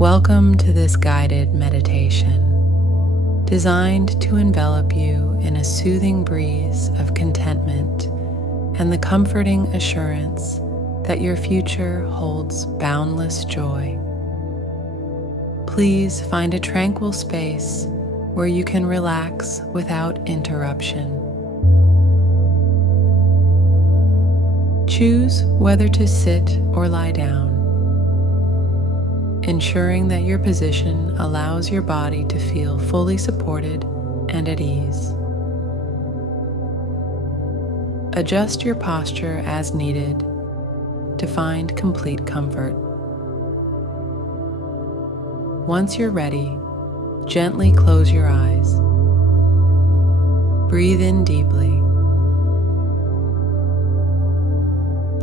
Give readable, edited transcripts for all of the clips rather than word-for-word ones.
Welcome to this guided meditation, designed to envelop you in a soothing breeze of contentment and the comforting assurance that your future holds boundless joy. Please find a tranquil space where you can relax without interruption. Choose whether to sit or lie down, ensuring that your position allows your body to feel fully supported and at ease. Adjust your posture as needed to find complete comfort. Once you're ready, gently close your eyes. Breathe in deeply,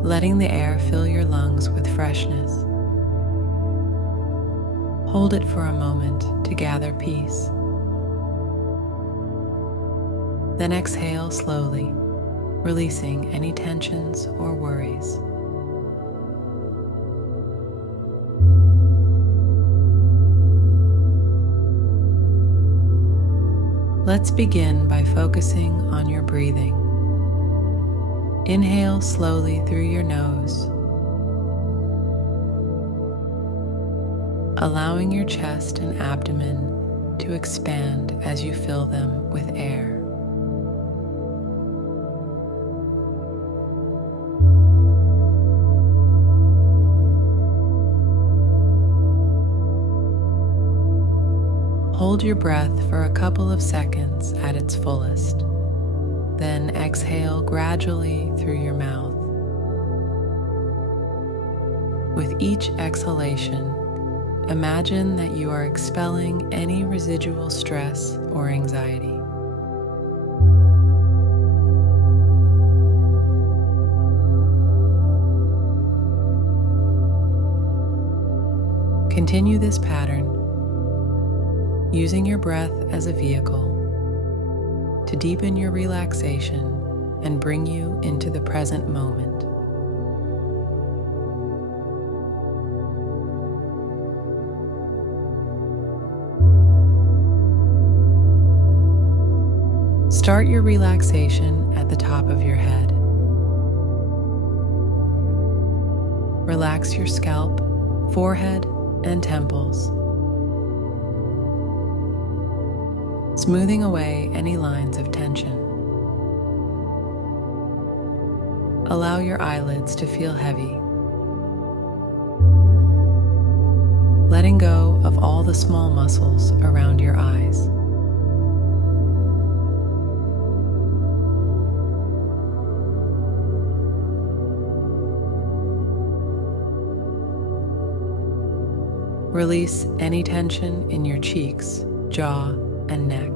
letting the air fill your lungs with freshness. Hold it for a moment to gather peace. Then exhale slowly, releasing any tensions or worries. Let's begin by focusing on your breathing. Inhale slowly through your nose, allowing your chest and abdomen to expand as you fill them with air. Hold your breath for a couple of seconds at its fullest, then exhale gradually through your mouth. With each exhalation, imagine that you are expelling any residual stress or anxiety. Continue this pattern, using your breath as a vehicle to deepen your relaxation and bring you into the present moment. Start your relaxation at the top of your head. Relax your scalp, forehead, and temples, smoothing away any lines of tension. Allow your eyelids to feel heavy, letting go of all the small muscles around your eyes. Release any tension in your cheeks, jaw, and neck.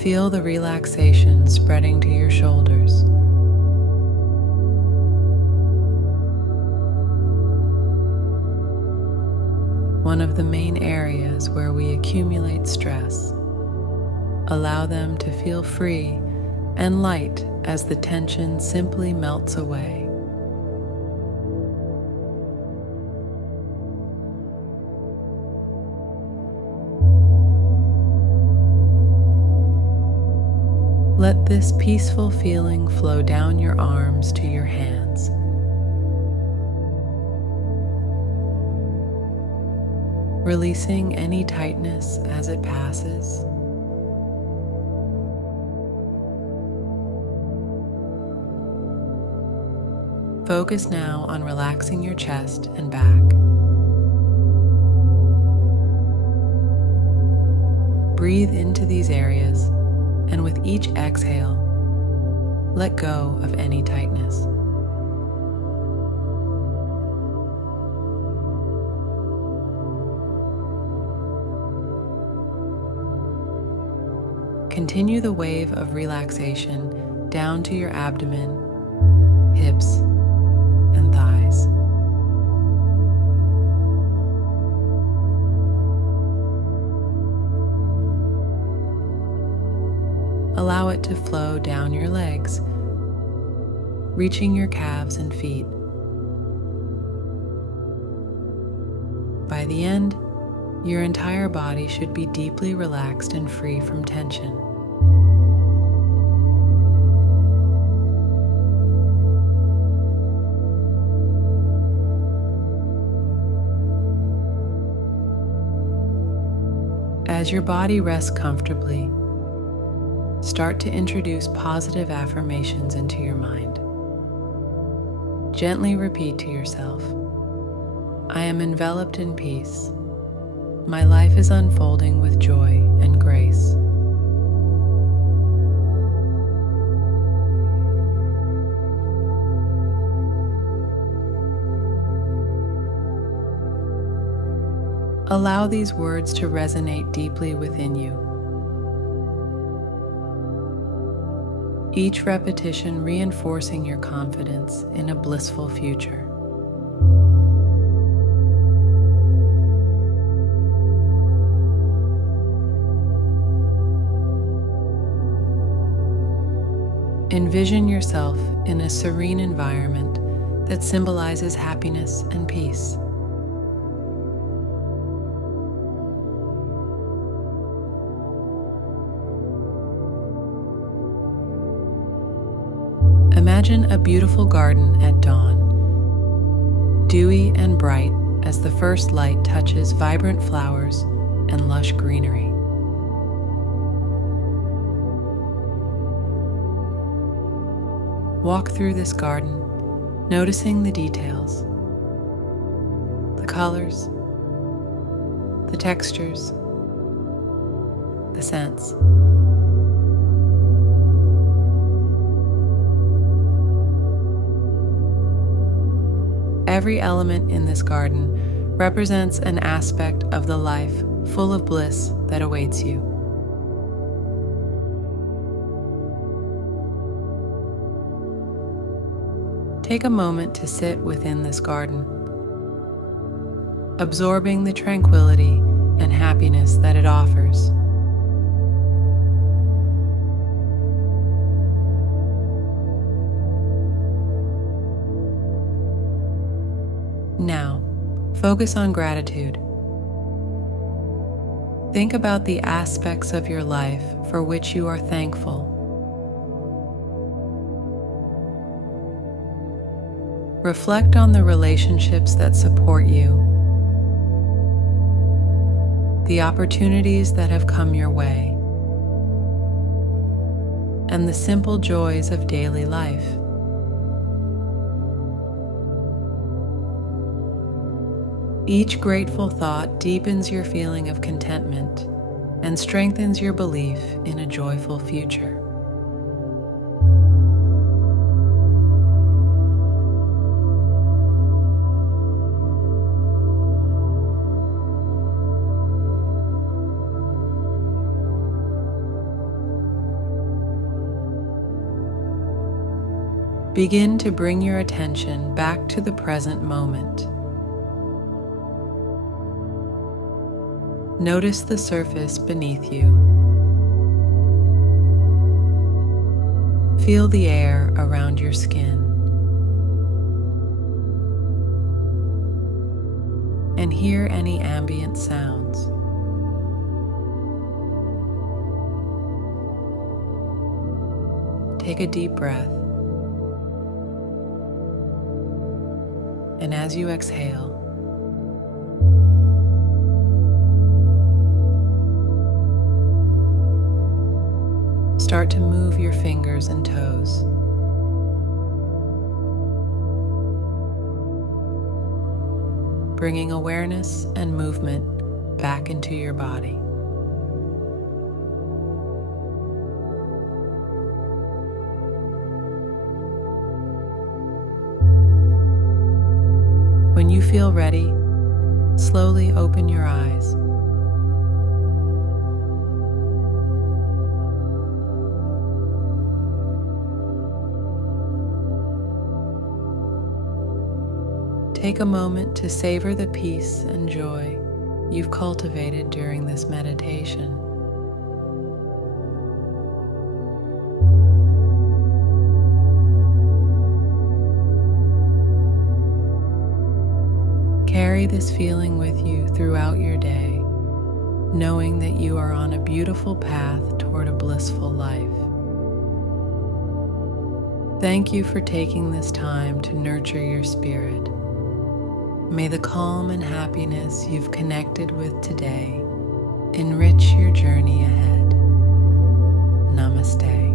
Feel the relaxation spreading to your shoulders. One of the main areas where we accumulate stress. Allow them to feel free and light as the tension simply melts away. Let this peaceful feeling flow down your arms to your hands. Releasing any tightness as it passes. Focus now on relaxing your chest and back. Breathe into these areas, and with each exhale, let go of any tightness. Continue the wave of relaxation down to your abdomen, hips, and thighs. Allow it to flow down your legs, reaching your calves and feet. By the end, your entire body should be deeply relaxed and free from tension. As your body rests comfortably, start to introduce positive affirmations into your mind. Gently repeat to yourself, "I am enveloped in peace. My life is unfolding with joy and grace." Allow these words to resonate deeply within you. Each repetition reinforcing your confidence in a blissful future. Envision yourself in a serene environment that symbolizes happiness and peace. Imagine a beautiful garden at dawn, dewy and bright as the first light touches vibrant flowers and lush greenery. Walk through this garden, noticing the details, the colors, the textures, the scents. Every element in this garden represents an aspect of the life full of bliss that awaits you. Take a moment to sit within this garden, absorbing the tranquility and happiness that it offers. Now, focus on gratitude. Think about the aspects of your life for which you are thankful. Reflect on the relationships that support you, the opportunities that have come your way, and the simple joys of daily life. Each grateful thought deepens your feeling of contentment and strengthens your belief in a joyful future. Begin to bring your attention back to the present moment. Notice the surface beneath you. Feel the air around your skin. And hear any ambient sounds. Take a deep breath. And as you exhale, start to move your fingers and toes. Bringing awareness and movement back into your body. When you feel ready, slowly open your eyes. Take a moment to savor the peace and joy you've cultivated during this meditation. Carry this feeling with you throughout your day, knowing that you are on a beautiful path toward a blissful life. Thank you for taking this time to nurture your spirit. May the calm and happiness you've connected with today enrich your journey ahead. Namaste.